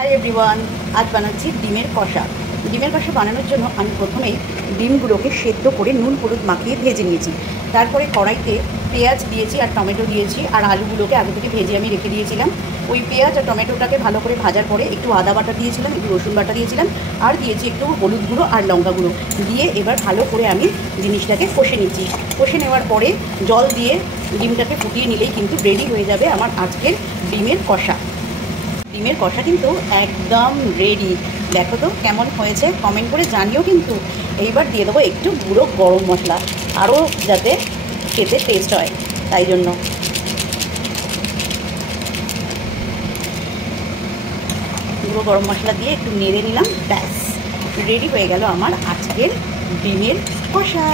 Hi everyone, আজ বানাচ্ছি ডিমের কষা। ডিমের কষা বানানোর জন্য আমি প্রথমেই ডিমগুলোকে সেদ্ধ করে নুন হলুদ মাখিয়ে ভেজে নিয়েছি। তারপরে কড়াইতে পেঁয়াজ দিয়েছি আর টমেটো দিয়েছি, আর আলুগুলোকে আগে থেকে ভেজে আমি রেখে দিয়েছিলাম। ওই পেঁয়াজ আর টমেটোটাকে ভালো করে ভাজার পরে একটু আদা বাটা দিয়েছিলাম, একটু রসুন বাটা দিয়েছিলাম, আর দিয়েছি একটু হলুদ গুঁড়ো আর লঙ্কা গুঁড়ো দিয়ে এবার ভালো করে আমি জিনিসটাকে কষে নিচ্ছি। কষে নেওয়ার পরে জল দিয়ে ডিমটাকে ফুটিয়ে নিলেই কিন্তু রেডি হয়ে যাবে আমার আজকের ডিমের কষা। ডিমের কষা কিন্তু একদম রেডি। দেখো তো কেমন হয়েছে, কমেন্ট করে জানিও কিন্তু। এইবার দিয়ে দেবো একটু গুঁড়ো গরম মশলা, আরও যাতে খেতে টেস্ট হয়, তাই জন্য গুঁড়ো গরম মশলা দিয়ে একটু নেড়ে নিলাম। ব্যাস রেডি হয়ে গেল আমার আজকের ডিমের কষা।